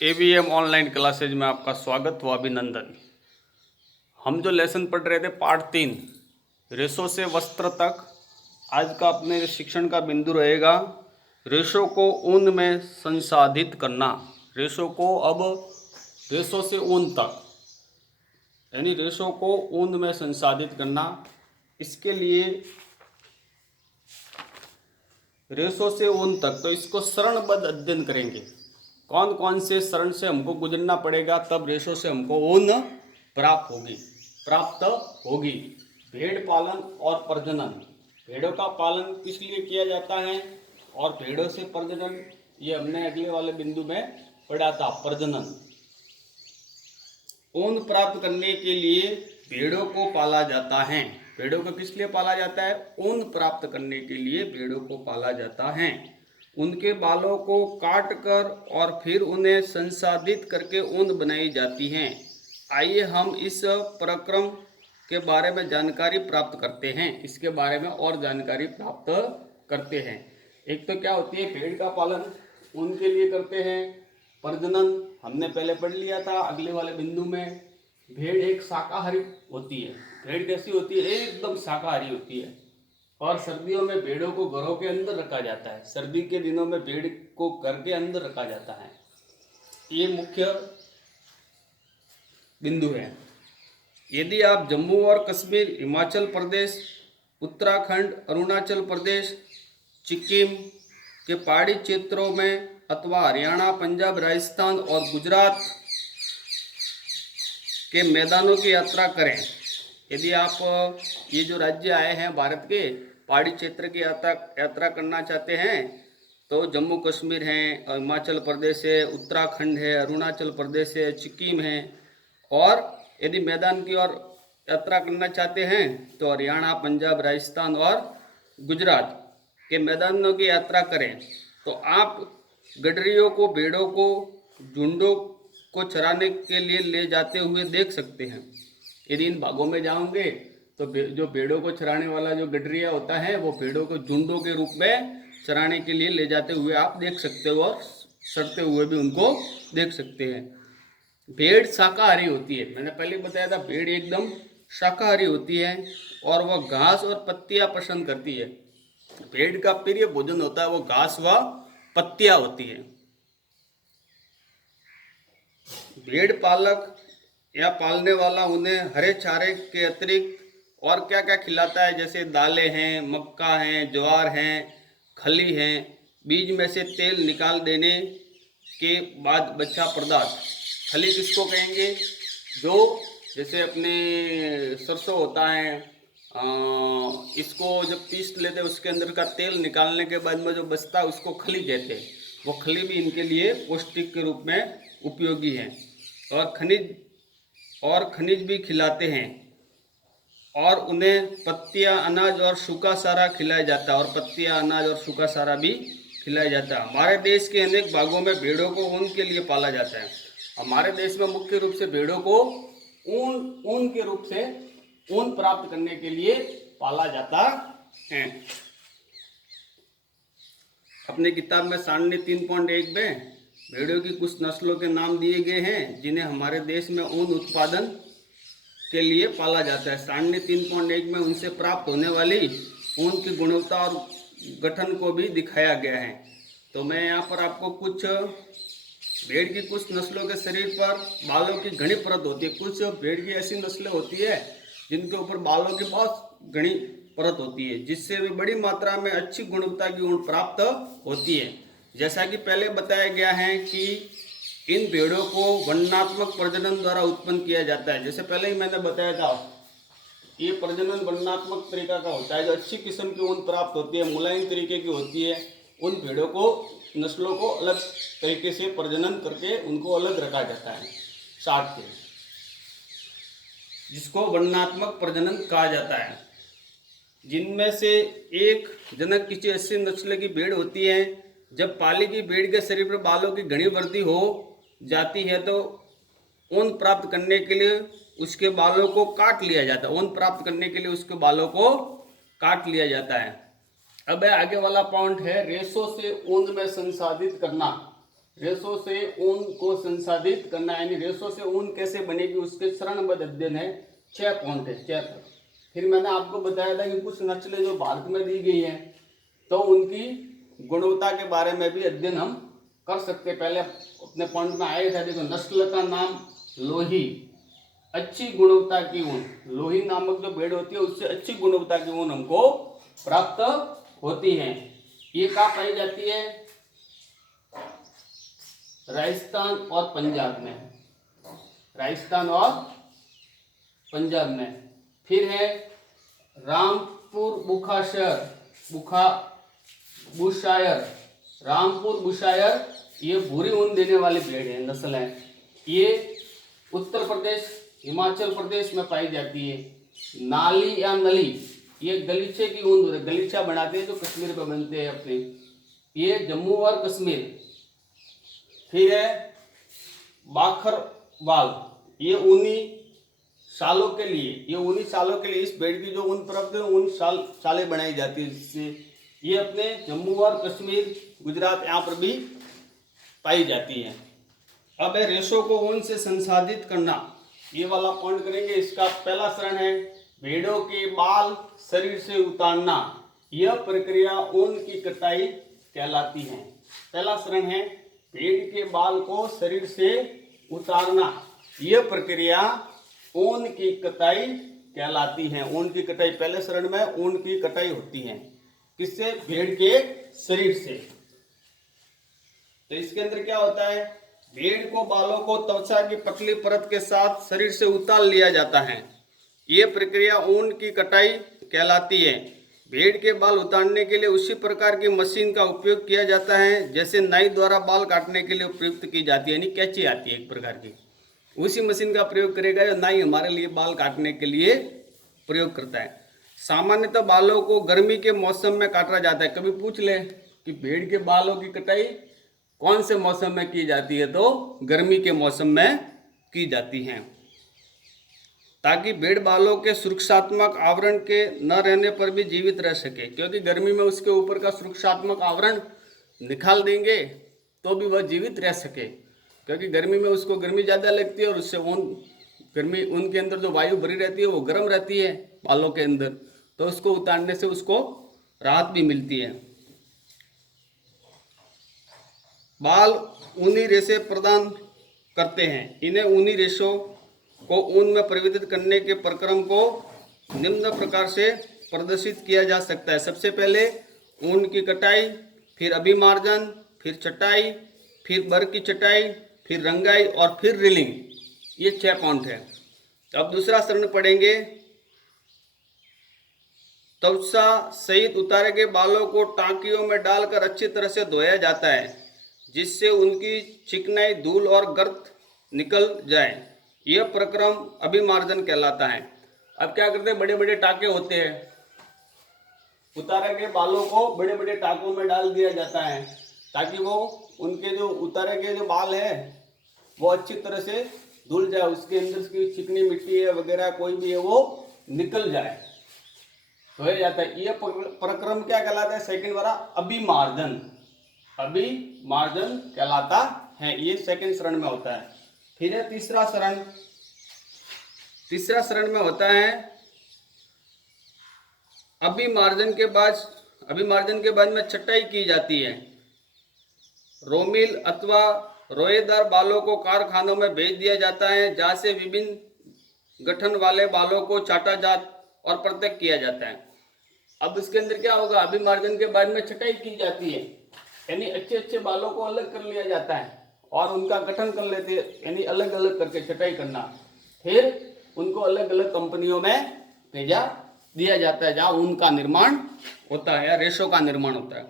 AVM online classes में आपका स्वागत व अभिनंदन। हम जो लेसन पढ़ रहे थे पार्ट 3 रेशों से वस्त्र तक, आज का अपने शिक्षण का बिंदु रहेगा रेशों को ऊन में संसाधित करना। रेशों को अब रेशों से ऊन तक, यानी रेशों को ऊन में संसाधित करना। इसके लिए रेशों से ऊन तक, तो इसको चरणबद्ध अध्ययन करेंगे। कौन कौन से चरण से हमको गुजरना पड़ेगा, तब रेशों से हमको ऊन प्राप्त होगी। भेड़ पालन और प्रजनन। भेड़ों का पालन किस लिए किया जाता है और भेड़ों से प्रजनन, ये हमने अगले वाले बिंदु में पढ़ा था। प्रजनन, ऊन प्राप्त करने के लिए भेड़ों को पाला जाता है। भेड़ों को किस लिए पाला जाता है? ऊन प्राप्त करने के लिए भेड़ों को पाला जाता है। उनके बालों को काट कर और फिर उन्हें संसाधित करके ऊन बनाई जाती हैं। आइए हम इस प्रक्रम के बारे में जानकारी प्राप्त करते हैं। इसके बारे में और जानकारी प्राप्त करते हैं। एक तो क्या होती है, भेड़ का पालन ऊन के लिए करते हैं। प्रजनन हमने पहले पढ़ लिया था अगले वाले बिंदु में। भेड़ एक शाकाहारी होती है। भेड़ कैसी होती है? एकदम शाकाहारी होती है। और सर्दियों में भेड़ों को घरों के अंदर रखा जाता है। सर्दी के दिनों में भेड़ को घर के अंदर रखा जाता है। ये मुख्य बिंदु है। यदि आप जम्मू और कश्मीर, हिमाचल प्रदेश, उत्तराखंड, अरुणाचल प्रदेश, सिक्किम के पहाड़ी क्षेत्रों में अथवा हरियाणा, पंजाब, राजस्थान और गुजरात के मैदानों की यात्रा करें, यदि आप ये जो राज्य आए हैं भारत के पहाड़ी क्षेत्र की यात्रा करना चाहते हैं, तो जम्मू कश्मीर है, हिमाचल प्रदेश है, उत्तराखंड है, अरुणाचल प्रदेश है, सिक्किम है। और यदि मैदान की ओर यात्रा करना चाहते हैं तो हरियाणा, पंजाब, राजस्थान और गुजरात के मैदानों की यात्रा करें। तो आप गडरियों को, भेड़ों को, झुंडों को चराने के लिए ले जाते हुए देख सकते हैं। यदि इन भागों में जाओगे तो जो भेड़ों को चराने वाला जो गडरिया होता है, वो भेड़ों को झुंडों के रूप में चराने के लिए ले जाते हुए आप देख सकते हो और चरते हुए भी उनको देख सकते हैं। भेड़ शाकाहारी होती है। मैंने पहले बताया था, भेड़ एकदम शाकाहारी होती है और वह घास और पत्तियां पसंद करती है। भेड़ का प्रिय भोजन होता है वो घास व पत्तियां होती है। भेड़ पालक या पालने वाला उन्हें हरे चारे के अतिरिक्त और क्या क्या खिलाता है, जैसे दालें हैं, मक्का हैं, ज्वार हैं, खली हैं। बीज में से तेल निकाल देने के बाद बचा पदार्थ। खली किसको कहेंगे? जो जैसे अपने सरसों होता है, इसको जब पीस लेते हैं उसके अंदर का तेल निकालने के बाद में जो बचता है उसको खली कहते हैं। वो खली भी इनके लिए पौष्टिक के रूप में उपयोगी है। और खनिज भी खिलाते हैं। और उन्हें पत्तियां, अनाज और सूखा चारा खिलाया जाता है। और पत्तियां, अनाज और सूखा चारा भी खिलाया जाता है। हमारे देश के अनेक भागों में भेड़ों को ऊन के लिए पाला जाता है। हमारे देश में मुख्य रूप से भेड़ों को ऊन के रूप से ऊन प्राप्त करने के लिए पाला जाता है। अपने किताब में सारणी 3.1 में भेड़ों की कुछ नस्लों के नाम दिए गए हैं जिन्हें हमारे देश में ऊन उत्पादन के लिए पाला जाता है। सारणी 3.1 में उनसे प्राप्त होने वाली ऊन की गुणवत्ता और गठन को भी दिखाया गया है। तो मैं यहाँ पर आपको कुछ भेड़ की कुछ नस्लों के शरीर पर बालों की घनी परत होती है। कुछ भेड़ की ऐसी नस्लें होती है जिनके ऊपर बालों की बहुत घनी परत होती है, जिससे भी बड़ी मात्रा में अच्छी गुणवत्ता की ऊन प्राप्त होती है। जैसा कि पहले बताया गया है कि इन भेड़ों को वर्णनात्मक प्रजनन द्वारा उत्पन्न किया जाता है। जैसे पहले ही मैंने बताया था, ये प्रजनन वर्णनात्मक तरीका का होता है। जो अच्छी किस्म की ऊन प्राप्त होती है, मुलायम तरीके की होती है, उन भेड़ों को, नस्लों को अलग तरीके से प्रजनन करके उनको अलग रखा जाता है साथ के, जिसको वर्णनात्मक प्रजनन कहा जाता है। जिनमें से एक जनक किसी ऐसी नस्ल की भेड़ होती है। जब पाली की भेड़ के शरीर पर बालों की घनी वृद्धि हो जाती है तो ऊन प्राप्त करने के लिए उसके बालों को काट लिया जाता है। ऊन प्राप्त करने के लिए उसके बालों को काट लिया जाता है। अब आगे वाला पॉइंट है रेशों से ऊन में संसाधित करना। रेशों से ऊन को संसाधित करना, यानी रेशों से ऊन कैसे बनेगी उसके चरणबद्ध अध्ययन है। 6 पॉइंट है, 6 तक। फिर मैंने आपको बताया था कि कुछ नस्लें जो भारत में दी गई हैं तो उनकी गुणवत्ता के बारे में भी अध्ययन हम कर सकते। पहले अपने पॉइंट में आया था, देखो नस्ल का नाम लोही, अच्छी गुणवत्ता की ऊन। लोही नामक जो भेड़ होती है उससे अच्छी गुणवत्ता की ऊन हमको प्राप्त होती है। ये कहाँ पाई जाती है? राजस्थान और पंजाब में, राजस्थान और पंजाब में। फिर है रामपुर बुशायर, रामपुर बुशायर, ये भूरी ऊन देने वाली भेड़ है, नस्ल है। ये उत्तर प्रदेश, हिमाचल प्रदेश में पाई जाती है। नाली या नली, ये गलीचे की ऊन, गलीचा बनाते हैं जो कश्मीर पे बनते हैं अपने, ये जम्मू और कश्मीर। फिर है बाखरवाल, ये ऊनी सालों के लिए, ये ऊनी सालों के लिए इस भेड़ की जो ऊन प्राप्त है ऊन सालें बनाई जाती है जिससे। ये अपने जम्मू और कश्मीर, गुजरात यहाँ पर भी पाई जाती है। अब है रेशों को ऊन से संसाधित करना, ये वाला पॉइंट करेंगे। इसका पहला चरण है भेड़ों के बाल शरीर से उतारना, यह प्रक्रिया ऊन की कटाई कहलाती है। पहला चरण है भेड़ के बाल को शरीर से उतारना, यह प्रक्रिया ऊन की कटाई कहलाती है। ऊन की कटाई पहले चरण में ऊन की कटाई होती है, किससे? भेड़ के शरीर से। तो इसके अंदर क्या होता है? भेड़ को बालों को त्वचा की पतली परत के साथ शरीर से उतार लिया जाता है, यह प्रक्रिया ऊन की कटाई कहलाती है। भेड़ के बाल उतारने के लिए उसी प्रकार की मशीन का उपयोग किया जाता है जैसे नाई द्वारा बाल काटने के लिए प्रयुक्त की जाती है, यानी कैंची आती है एक प्रकार की, उसी मशीन का प्रयोग करेगा जो नाई हमारे लिए बाल काटने के लिए प्रयोग करता है। सामान्यतः बालों को गर्मी के मौसम में काटा जाता है। कभी पूछ ले कि भेड़ के बालों की कटाई कौन से मौसम में की जाती है, तो गर्मी के मौसम में की जाती है, ताकि भेड़ बालों के सुरक्षात्मक आवरण के न रहने पर भी जीवित रह सके। क्योंकि गर्मी में उसके ऊपर का सुरक्षात्मक आवरण निकाल देंगे तो भी वह जीवित रह सके, क्योंकि गर्मी में उसको गर्मी ज़्यादा लगती है और उससे गर्मी उनके अंदर जो वायु भरी रहती है वो गर्म रहती है बालों के अंदर, तो उसको उतारने से उसको राहत भी मिलती है। बाल ऊनी रेशे प्रदान करते हैं। इन्हें ऊनी रेशों को ऊन में परिवर्तित करने के प्रक्रम को निम्न प्रकार से प्रदर्शित किया जा सकता है। सबसे पहले ऊन की कटाई, फिर अभिमार्जन, फिर चटाई, फिर बर की चटाई, फिर रंगाई और फिर रीलिंग। ये 6 पॉइंट है। अब दूसरा चरण पढ़ेंगे। त्वचा सहित उतारे गए बालों को टांकियों में डालकर अच्छी तरह से धोया जाता है जिससे उनकी चिकनाई, धूल और गर्द निकल जाए। यह प्रक्रम अभिमार्जन कहलाता है। अब क्या करते हैं, बड़े बड़े टाँके होते हैं, उतारे गए बालों को बड़े बड़े टाँकों में डाल दिया जाता है ताकि वो उनके जो उतारे गए जो बाल है वो अच्छी तरह से धुल जाए, उसके अंदर की चिकनी मिट्टी है वगैरह कोई भी है वो निकल जाए, धोया जाता है। ये प्रक्रम क्या कहलाता है? सेकंड वाला अभिमार्जन, अभिमार्जन कहलाता है। ये सेकंड चरण में होता है। फिर है तीसरा चरण। तीसरा चरण में होता है अभिमार्जन के बाद में छटाई की जाती है। रोमिल अथवा रोएदार बालों को कारखानों में भेज दिया जाता है जहाँ से विभिन्न गठन वाले बालों को चाटा जात और पृथक किया जाता है। अब इसके अंदर क्या होगा, अभिमार्जन के बाद में छटाई की जाती है, यानी अच्छे अच्छे बालों को अलग कर लिया जाता है और उनका गठन कर लेते हैं, यानी अलग अलग करके छटाई करना। फिर उनको अलग अलग कंपनियों में भेजा दिया जाता है जहाँ उनका निर्माण होता है या रेशों का निर्माण होता है।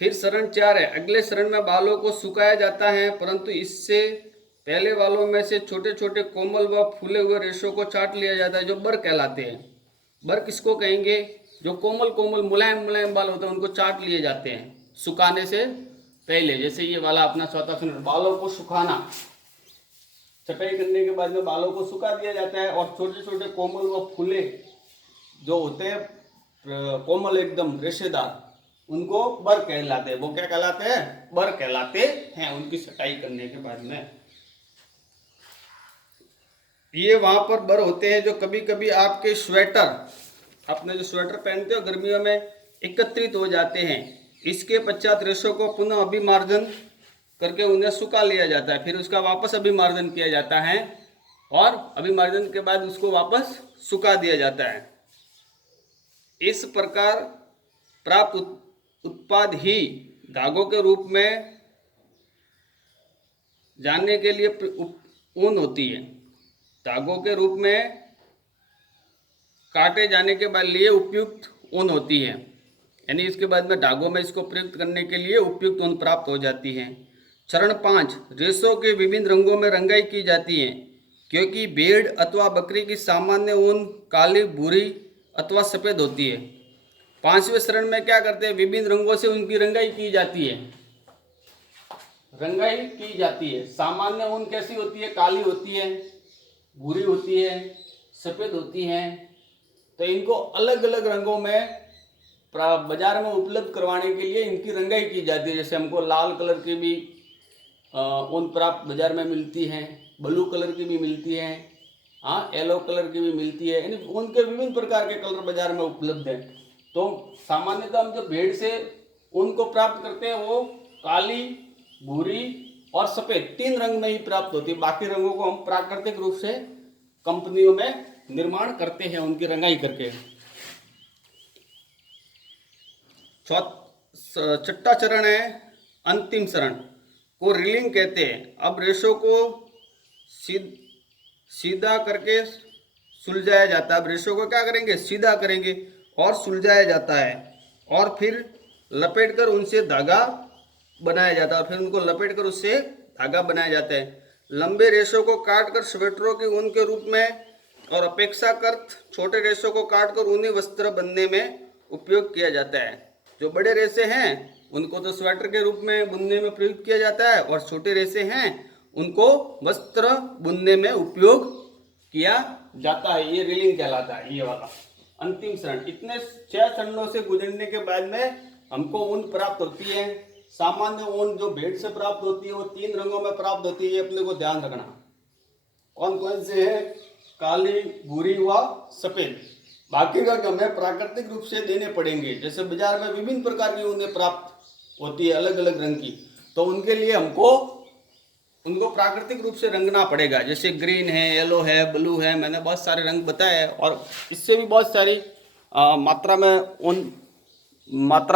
फिर चरण 4 है। अगले चरण में बालों को सुखाया जाता है, परंतु इससे पहले बालों में से छोटे छोटे कोमल व फूले हुए रेशों को चाट लिया जाता है जो बर कहलाते हैं। बर किसको कहेंगे? जो कोमल कोमल मुलायम मुलायम बाल होते हैं उनको चाट लिए जाते हैं सुखाने से पहले। जैसे ये वाला अपना चौथा चरण, बालों को सुखाना, छटाई करने के बाद में बालों को सुखा दिया जाता है और छोटे छोटे कोमल व फूले जो होते हैं कोमल एकदम रेशेदार उनको बर कहलाते हैं। वो क्या कहलाते हैं? बर कहलाते हैं, उनकी छटाई करने के बाद में। ये वहां पर बर होते हैं जो कभी कभी आपके स्वेटर, अपने जो स्वेटर पहनते हो गर्मियों में, एकत्रित हो जाते हैं। इसके पश्चात रेशों को पुनः अभिमार्जन करके उन्हें सुखा लिया जाता है, फिर उसका वापस अभिमार्जन किया जाता है और अभिमार्जन के बाद उसको वापस सुखा दिया जाता है। इस प्रकार प्राप्त उत्पाद ही धागों के रूप में जानने के लिए ऊन होती है। धागों के रूप में काटे जाने के बाद लिए उपयुक्त ऊन होती है, यानी इसके बाद में धागों में इसको प्रयुक्त करने के लिए उपयुक्त ऊन प्राप्त हो जाती है। चरण 5, रेशों के विभिन्न रंगों में रंगाई की जाती है, क्योंकि भेड़ अथवा बकरी की सामान्य ऊन काली, भूरी अथवा सफ़ेद होती है। 5वें चरण में क्या करते हैं? विभिन्न रंगों से उनकी रंगाई की जाती है। रंगाई की जाती है। सामान्य ऊन कैसी होती है? काली होती है, भूरी होती है, सफ़ेद होती है। तो इनको अलग अलग रंगों में बाजार में उपलब्ध करवाने के लिए इनकी रंगाई की जाती है। जैसे हमको लाल कलर की भी ऊन प्राप्त बाजार में मिलती है, ब्लू कलर की भी मिलती है, हाँ, येलो कलर की भी मिलती है, यानी ऊन के विभिन्न प्रकार के कलर बाजार में उपलब्ध है। तो सामान्यतः हम जब भेड़ से ऊन को प्राप्त करते हैं वो काली, भूरी और सफ़ेद 3 रंग में ही प्राप्त होती है। बाकी रंगों को हम प्राकृतिक रूप से कंपनियों में निर्माण करते हैं उनकी रंगाई करके। छठा चरण है अंतिम चरण, को रीलिंग कहते हैं। अब रेशों को सीधा करके सुलझाया जाता है। अब रेशों को क्या करेंगे? सीधा करेंगे और सुलझाया जाता है, और फिर लपेटकर उनसे धागा बनाया जाता है, और फिर उनको लपेटकर उससे धागा बनाया जाता है। लंबे रेशों को काटकर स्वेटरों की ऊन के रूप में और अपेक्षाकृत छोटे रेशों को काटकर ऊनी वस्त्र बनने में उपयोग किया जाता है। जो बड़े रेशे हैं उनको तो स्वेटर के रूप में बुनने में प्रयुक्त किया जाता है, और छोटे रेशे हैं उनको वस्त्र बुनने में उपयोग किया जाता है। ये रीलिंग कहलाता है, ये वाला अंतिम चरण। इतने 6 चरणों से गुजरने के बाद में हमको ऊन प्राप्त होती है। सामान्य ऊन जो भेड़ से प्राप्त होती है वो 3 रंगों में प्राप्त होती है, ये अपने को ध्यान रखना। कौन कौन से है? काली, भूरी व सफ़ेद। बाकी का हमें प्राकृतिक रूप से देने पड़ेंगे। जैसे बाजार में विभिन्न प्रकार की ऊनें प्राप्त होती है अलग अलग रंग की, तो उनके लिए हमको उनको प्राकृतिक रूप से रंगना पड़ेगा। जैसे ग्रीन है, येलो है, ब्लू है, मैंने बहुत सारे रंग बताए हैं, और इससे भी बहुत सारी मात्रा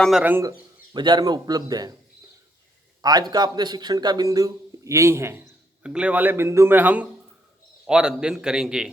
में रंग बाजार में उपलब्ध है। आज का अपने शिक्षण का बिंदु यही है। अगले वाले बिंदु में हम और अध्ययन करेंगे।